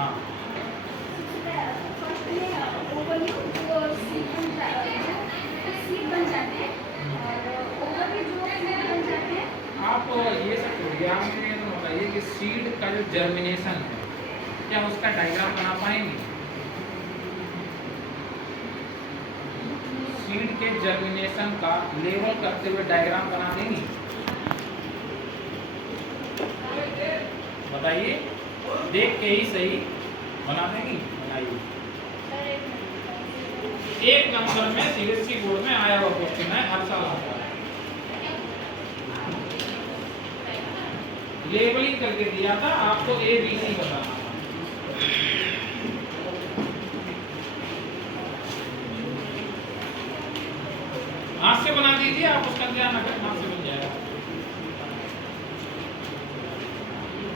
हाँ फर्स्ट में ओवरव्यू जो सीट बन जाते हैं, सीट बन जाते हैं, और ओवरव्यू जो सीट बन जाते हैं। आप ये सब प्रोग्राम में तो बताइए कि सीड का जो जर्मिनेशन है क्या उसका डायग्राम बना पाएंगे? सीड के जर्मिनेशन का लेवल करते हुए डायग्राम बना देंगे? बताइए, देख के ही सही बना देंगी? बनाइए। एक नंबर में सीबीएसई बोर्ड में आया हुआ क्वेश्चन है, हर साल आता है। लेबलिंग करके दिया था आपको, ए बी सी बताना था। हाथ से बना दीजिए आप, उसका ध्यान रखें, हाथ से बन जाएगा।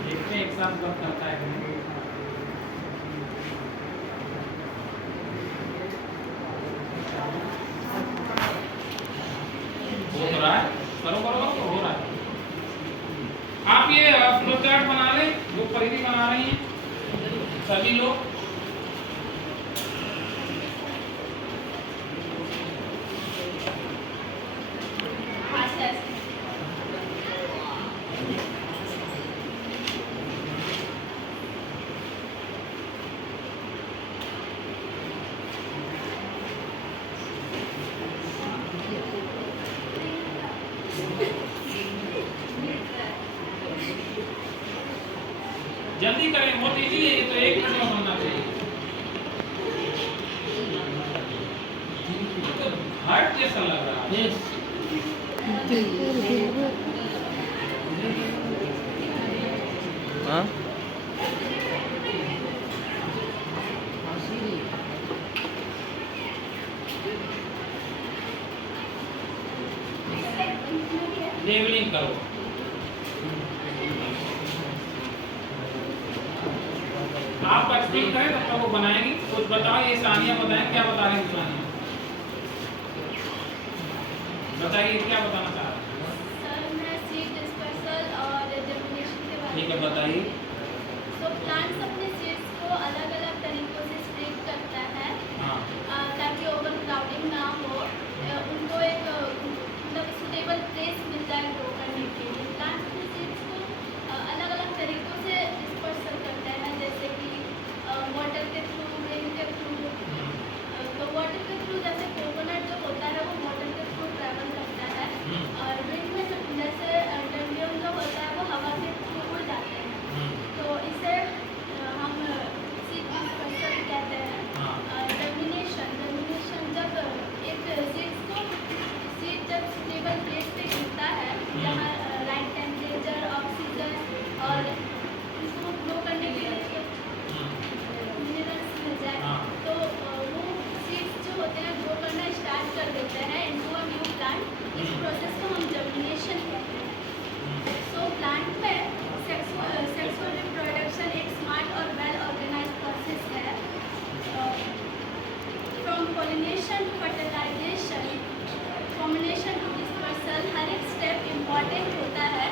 देखते हैं एक साथ वर्क करता है कि नहीं। हो रहा है, करो करो करो, हो रहा है। आप ये फ्लो चार्ट बना लें, जो परिधि बना रही हैं सभी लोग। जल्दी करें, बहुत इजी है ये तो, 1 मिनट में बनना चाहिए। तो हार्ड जैसा लग रहा है। हाँ लेवलिंग करो। आप एक्सप्लेन करें तब तक वो बनाएंगी। कुछ बताओ, ये सानिया बताएं, क्या बता रही है सानिया? बताइए क्या बताना चाह रहे हैं? सर मैं सीड डिस्पर्सल और जर्मिनेशन के बारे में। ठीक है, बताइए। तो प्लांट्स अपने सीड्स को अलग अलग तरीकों से स्प्रेड करता है, हाँ ताकि ओवर क्राउडिंग ना हो, उनको एक मतलब सुटेबल प्लेस मिल जाए ग्रो करने के लिए। प्लांट्स अपने सीड्स को अलग अलग तरीकों से डिस्पर्सल करता है, जैसे कि वाटर के थ्रू, रेन के थ्रू। तो वाटर के थ्रू जैसे कोकोनट जो होता है वो वाटर के थ्रू ट्रैवल करता है, और रेन में जैसे डंडियम जो होता है वो हवा के थ्रू उड़ जाते हैं। तो इसे हम सीड डिस्पर्सल कहते हैं। जर्मिनेशन जब एक सीड जब सुटेबल प्लेस पे गिरता है, जहाँ राइट टेम्परेचर, ऑक्सीजन और इसको ग्रो करने के लिए मिनरल्स मिल जाए, तो वो सीड्स जो होते हैं ग्रो करना स्टार्ट कर देते हैं इनटू अ न्यू प्लांट। इस प्रोसेस को हम जर्मिनेशन कहते हैं। सो प्लांट में सेक्सुअल रिप्रोडक्शन एक स्मार्ट और वेल ऑर्गेनाइज्ड प्रोसेस है। From pollination to fertilisation, formulation to dispersal, हर एक स्टेप इम्पॉर्टेंट होता है।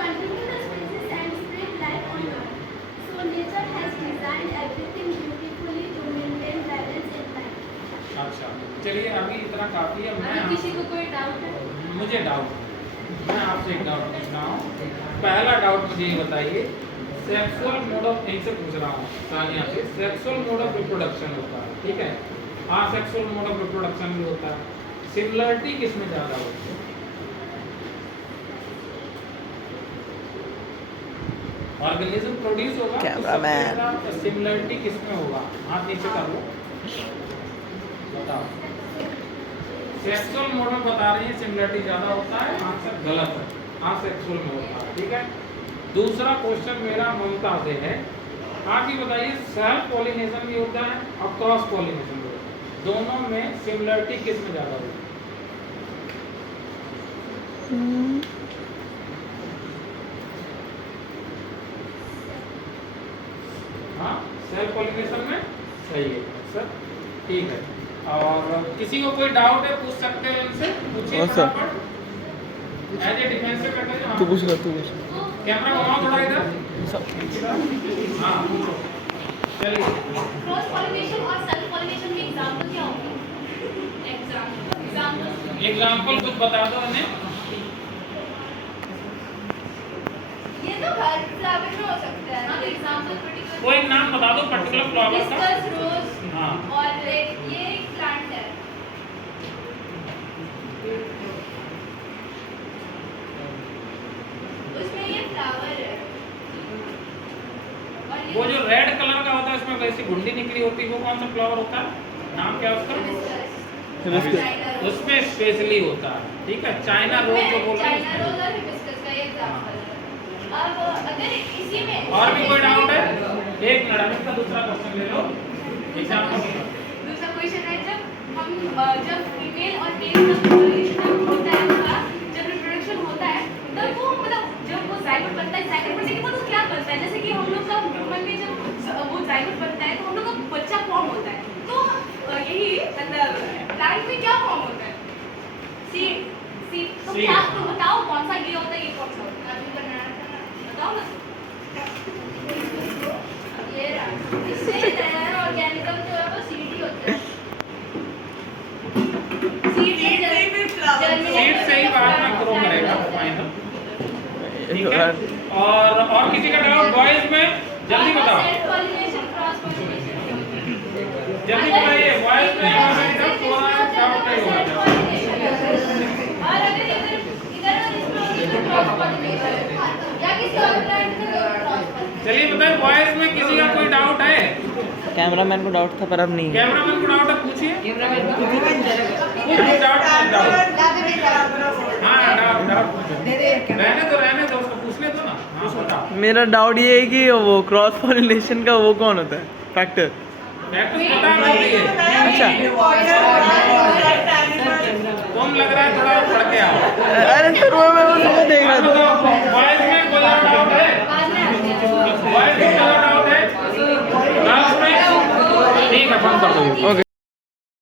Continue the species and spread life on Earth. So nature has designed everything beautifully to maintain balance in life. अच्छा, चलिए अभी इतना काफी है। मैं किसी को कोई डाउट है? मुझे डाउट है, मैं आपसे एक डाउट पूछ रहा हूँ। पहला डाउट मुझे ये बताइए, सेक्सुअल मोड ऑफ, इनसे पूछ रहा हूँ सानिया से, सेक्सुअल मोड ऑफ रिप्रोडक्शन होता है, ठीक है? हाँ, सेक्सुअल मोड ऑफ रिप्रोडक्शन भी होता है। सिमिलरिटी किसमें ज़्यादा होती है? ऑर्गेनिज्म प्रोड्यूस होगा, कैमरामैन। सिमिलरिटी किसमें होगा? हाथ नीचे कर लो, बताओ। सेक्सुअल मोड में बता रही है सिमिलरिटी ज़्यादा होता है, आंसर गलत है। हाँ, सेक्सुअल में होता है, ठीक है। दूसरा क्वेश्चन मेरा ममता से है, आप ही बताइए, सेल्फ पॉलिनेशन भी होता है और क्रॉस पॉलिनेशन भी होता है, दोनों में सिमिलरिटी किस में ज़्यादा होती है? हाँ, सेल्फ पॉलिनेशन में सही है सर, ठीक है। और किसी को कोई डाउट है पूछ सकते हैं इनसे, पूछिए फटाफट। एज ए डिफेंसिव तू पूछ। कैमरा घुमाओ थोड़ा इधर। हाँ पूछो चलिए। क्रॉस पॉलिनेशन और सेल्फ पॉलिनेशन के एग्जांपल क्या होंगे? एग्जाम्पल कुछ बता दो हमें। ये तो हर फ्लावर में हो सकता है। हाँ, एग्जांपल पर्टिकुलर कोई नाम बता दो पर्टिकुलर फ्लावर का। हिबिस्कस, रोज हाँ और ये एक प्लांट है। उसमें ये फ्लावर है। और ये वो जो रेड कलर का होता है उसमें वैसी घुंडी निकली होती है वो कौन सा फ्लावर होता है? नाम क्या है उसका? हिबिस्कस। उसमें स्पेशली होता है, ठीक है। चाइना रोज जो बोल रहे चाइना हैं। रोज और हिबिस्कस का ये एग्जांपल है। अब अगर इसी में और भी कोई डाउट है? एक मिनट इसका दूसरा क्वेश्चन ले लो। एग्जाम्पल दूसरा क्वेश्चन है जब फीमेल और मेल का रिलेशन होता है उनका जब रिप्रोडक्शन होता है तब वो मतलब जब वो जाइगोट बनता है जाइगोट बनने के बाद वो क्या करता है जैसे कि हम लोग का ह्यूमन में जब वो जाइगोट बनता है तो हम लोग का बच्चा फॉर्म होता है तो यही अंदर प्लांट में क्या फॉर्म होता है सीड सीड तो Seed, क्या हाँ। तो बताओ कौन सा ये होता है ये कौन सा होता है अभी बताओ ना ये रहा इससे तैयार ऑर्गेनिज्म जो है वो सीड ही होता है सीड से ही बाद में ग्रो करेगा फाइनल, ठीक है। और किसी का डाउट बॉयज में जल्दी बताओ, सेल्फ पॉलिनेशन क्रॉस पॉलिनेशन जल्दी बताइए। बॉयज में थोड़ा डाउट नहीं होना चाहिए। और अगर इधर इसमें होगी तो क्रॉस पॉलिनेशन या किसी और प्लांट में क्रॉस पॉलिनेशन। चलिए बताइए बॉयज में किसी का कोई डाउट है? कैमरामैन को डाउट था पर अब नहीं है। कैमरामैन को डाउट है पूछिए। डाउट हाँ डाउट रहने दो उसको पूछने दो ना। हाँ बताओ। मेरा डाउट ये है कि वो क्रॉस पॉलिनेशन का वो कौन होता है फैक्टर? प्रैक्टिस पता नहीं है। अच्छा तुम लग रहा है थोड़ा पढ़ के आओ। अरे फिर वो मैं उसको देख रहा था। बॉयज में कोई और डाउट है? बॉयज में कोई और डाउट है? गर्ल्स में ठीक है, बंद कर दो। ओके।